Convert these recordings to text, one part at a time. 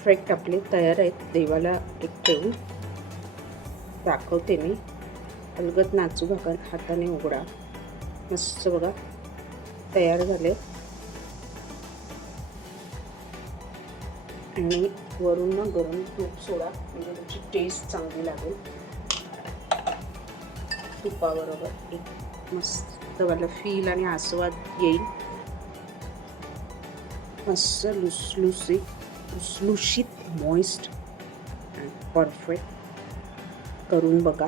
Perfect आपले तयार आहेत. देवाला एक ठेवून दाखवते मी. अलगद नाचू बघा, हाताने उघडा. मस्त बघा तयार झाले. आणि वरून ना गरम तूप सोडा, म्हणजे त्याची टेस्ट चांगली लागेल. तुपाबरोबर एक मस्त वाला फील आणि आस्वाद येईल. मस्त लुसलुशीत मॉइस्ट अँड परफेक्ट करून बघा.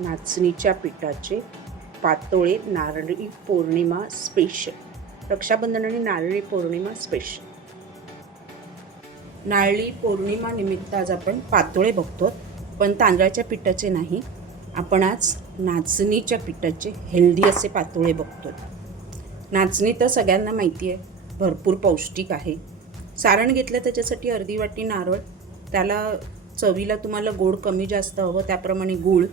नाचणीच्या पिठाचे पातोळे नारळी पौर्णिमा स्पेशल. रक्षाबंधन आणि नारळी पौर्णिमा स्पेशल. नारळी पौर्णिमा निमित्त आज आपण पातोळे बघतो, पण तांदळाच्या पिठाचे नाही. आपण आज नाचणीच्या पिठाचे हेल्दी असे पातोळे बघतो. नाचणी तर सगळ्यांना माहिती आहे, भरपूर पौष्टिक आहे. सारण घेतलं त्याच्यासाठी अर्धी वाटी नारळ, त्याला चवीला तुम्हाला गोड कमी जास्त हवं त्याप्रमाणे गूळ,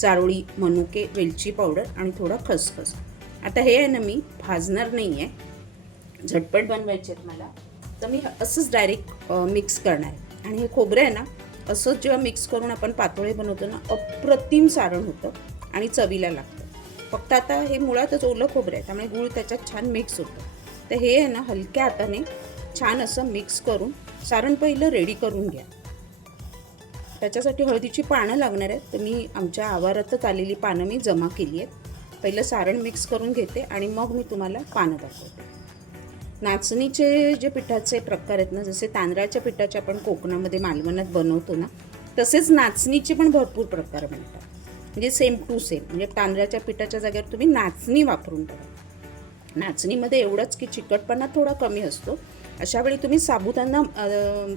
चारोळी, मनुके, वेलची पावडर आणि थोडा खसखस. आता हे आहे ना, मी भाजणार नाही आहे, झटपट बनवायचे आहेत मला, तर मी असंच डायरेक्ट मिक्स करणार आहे. आणि हे खोबरं आहे ना, असंच जेव्हा मिक्स करून आपण पातोळे बनवतो ना, अप्रतिम सारण होतं आणि चवीला लागतं. फक्त आता हे मुळातच ओलं खोबरं आहे, त्यामुळे गूळ त्याच्यात छान मिक्स होतं. तर हे आहे ना, हलक्या हाताने छान असं मिक्स करून सारण पहिलं रेडी करून घ्या. त्याच्यासाठी हळदीची पानं लागणार आहेत, तर मी आमच्या आवारातच आलेली पानं मी जमा केली आहेत. पहिलं सारण मिक्स करून घेते आणि मग मी तुम्हाला पानं दाखवते. नाचणीचे जे पिठाचे प्रकार आहेत ना, जसे तांदळाच्या पिठाचे आपण कोकणामध्ये मालवणात बनवतो ना, तसेच नाचणीचे पण भरपूर प्रकार बनतात. म्हणजे सेम टू सेम, म्हणजे तांदळाच्या पिठाच्या जागेवर तुम्ही नाचणी वापरून बघा. नाचणीमध्ये एवढंच की चिकटपणा थोडा कमी असतो. अशावेळी तुम्ही साबुदाणा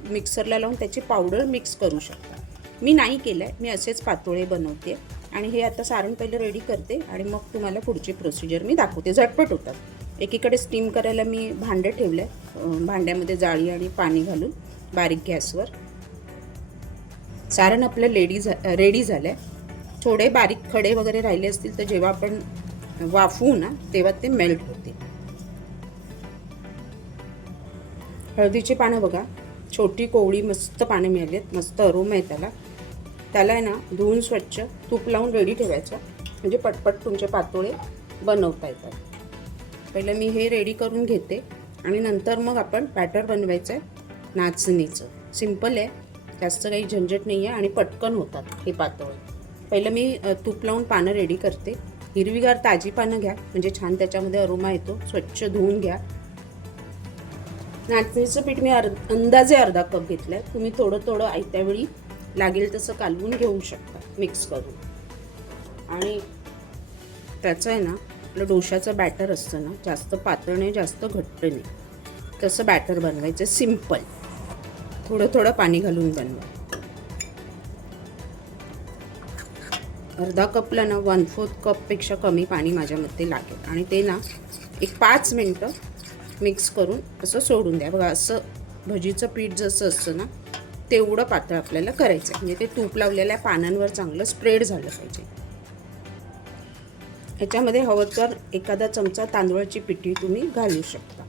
मिक्सरला लावून त्याची पावडर मिक्स करू शकता. मी नाही केलं आहे, मी असेच पातोळे बनवते. आणि हे आता सारण पहिलं रेडी करते आणि मग तुम्हाला पुढची प्रोसिजर मी दाखवते. झटपट होतात. एकीकडे स्टीम करायला मी भांडं ठेवलं आहे, भांड्यामध्ये जाळी आणि पाणी घालून बारीक गॅसवर. सारण आपलं रेडी झालं आहे. थोडे बारीक खडे वगैरे राहिले असतील तर जेव्हा आपण वाफवू ना, तेव्हा ते मेल्ट होते. हळदीची पानं बघा, छोटी कोवळी मस्त पानं मिळाली आहेत, मस्त अरोमा आहे त्याला. त्याला आहे ना, धुवून स्वच्छ तूप लावून रेडी ठेवायचं, म्हणजे पटपट तुमचे पातोळे बनवता येतात. पहिलं मी हे रेडी करून घेते आणि नंतर मग आपण बॅटर बनवायचं आहे नाचणीचं. सिंपल आहे, जास्त काही झंझट नाही आहे आणि पटकन होतात हे पातोळे. पहिलं मी तूप लावून पानं रेडी करते. हिरवीगार ताजी पानं घ्या, म्हणजे छान त्याच्यामध्ये अरोमा येतो. स्वच्छ धुवून घ्या. नाचणीचं पीठ मी अंदाजे अर्धा कप घेतलं आहे. तुम्ही थोडं थोडं आयत्या वेळी लागेल तसं कालवून घेऊ शकता मिक्स करून. आणि त्याचं आहे ना, आपलं डोशाचं बॅटर असतं ना, जास्त पातळ नाही जास्त घट्ट नाही, तसं बॅटर बनवायचं. सिंपल, थोडं थोडं पाणी घालून बनवा. अर्धा कपला ना 1/4 कपपेक्षा कमी पाणी माझ्यामध्ये लागेल. आणि ते ना एक 5 मिनटं मिक्स करून असं सोडून द्या. बघा, असं भजीचं पीठ जसं असतं ना, तेवढं पातळ आपल्याला करायचं आहे. म्हणजे ते तूप लावलेल्या पानांवर चांगलं स्प्रेड झालं पाहिजे. ह्याच्यामध्ये हवं तर एखादा चमचा तांदूळाची पिठी तुम्ही घालू शकता.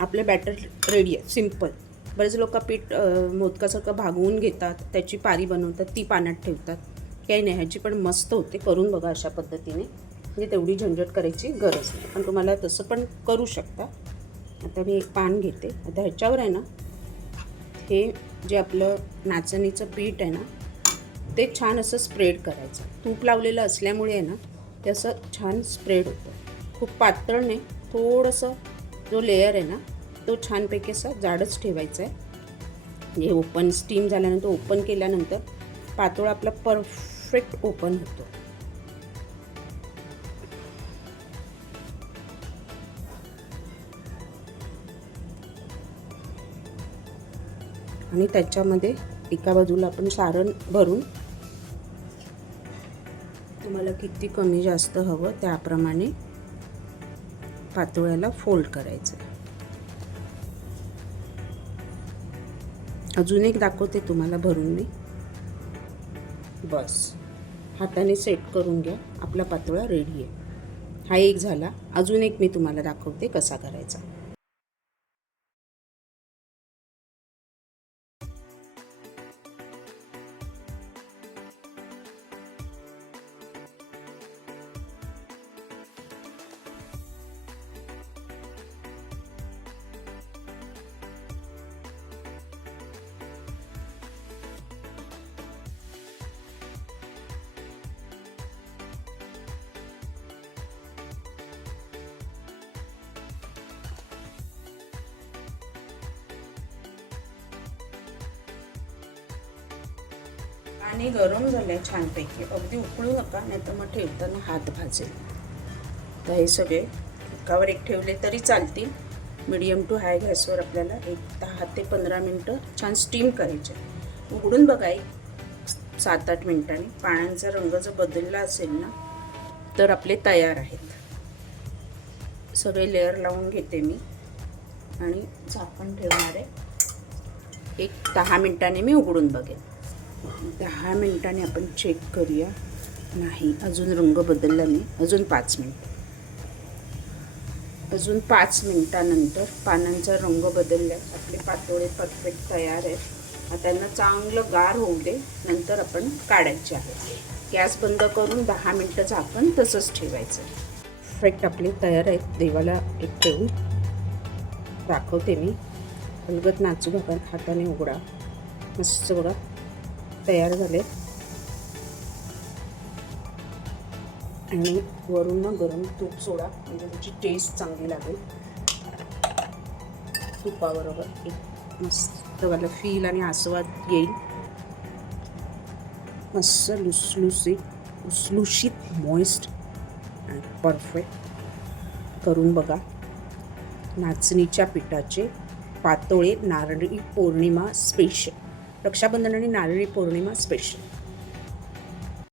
आपलं बॅटर रेडी आहे, सिंपल. बरेच लोक पीठ मोदकासारखं भागवून घेतात, त्याची पारी बनवतात, ती पाण्यात ठेवतात. काही नाही, ह्याची पण मस्त होते. करून बघा अशा पद्धतीने, म्हणजे तेवढी झंझट करायची गरज नाही. पण तुम्हाला तसं पण करू शकता. आता मी एक पान घेते. आता ह्याच्यावर आहे ना, हे जे आपलं नाचणीचं पीठ आहे ना, ते छान असं स्प्रेड करायचं. तूप लावलेलं असल्यामुळे आहे ना, ते असं छान स्प्रेड होतं. खूप पातळ नाही, थोडंसं जो लेयर आहे ना, तो छानपैकी असा जाडच ठेवायचा आहे. हे ओपन स्टीम झाल्यानंतर, ओपन केल्यानंतर पातोळा आपला परफेक्ट ओपन होतो. आणि त्याच्यामध्ये एका बाजूला आपण सारण भरून, तुम्हाला किती कमी जास्त हवं त्याप्रमाणे पातोळ्याला फोल्ड करायचं. अजून एक दाखवते तुम्हाला भरून मी. बस, हाताने सेट करून घ्या. आपला पातोळा रेडी आहे. हा एक झाला. अजून एक मी तुम्हाला दाखवते कसा करायचा. आणि गरम झाले छानपैकी. अगदी उकळू नका, नाही तर मग ठेवताना हात भाजेल. तर हे सगळे एकावर एक ठेवले तरी चालतील. मीडियम टू हाय गॅसवर आपल्याला एक 10 ते 15 मिनटं छान स्टीम करायचे. उघडून बघा एक 7-8 मिनटांनी. पाण्याचा रंग जर बदलला असेल ना तर आपले तयार आहेत. सगळे लेअर लावून घेते मी आणि झाकण ठेवणार आहे. एक 10 मिनटांनी मी उघडून बघेन. 10 मिनटांनी आपण चेक करूया. नाही, अजून रंग बदलला नाही. अजून 5 मिनिट. अजून 5 मिनिटानंतर पानांचा रंग बदलला. आपले पातोळे परफेक्ट तयार आहेत. आता त्यांना चांगलं गार होऊ दे, नंतर आपण काढायचे आहे. गॅस बंद करून 10 मिनटं झाकण तसंच ठेवायचं. परफेक्ट आपले तयार आहेत. देवाला एक ठेवून दाखवते मी. अलगद नाचू नका, हाताने उघडा. मस्त बघा तयार झाले. आणि वरून ना गरम तूप सोडा, म्हणजे त्याची टेस्ट चांगली लागेल. तुपाबरोबर एक मस्त वाला फील आणि आस्वाद येईल. मस्त लुसलुशीत मॉइस्ट आणि परफेक्ट करून बघा. नाचणीच्या पिठाचे पातोळे नारळी पौर्णिमा स्पेशल. रक्षाबंधन आणि नारळी पौर्णिमा स्पेशल.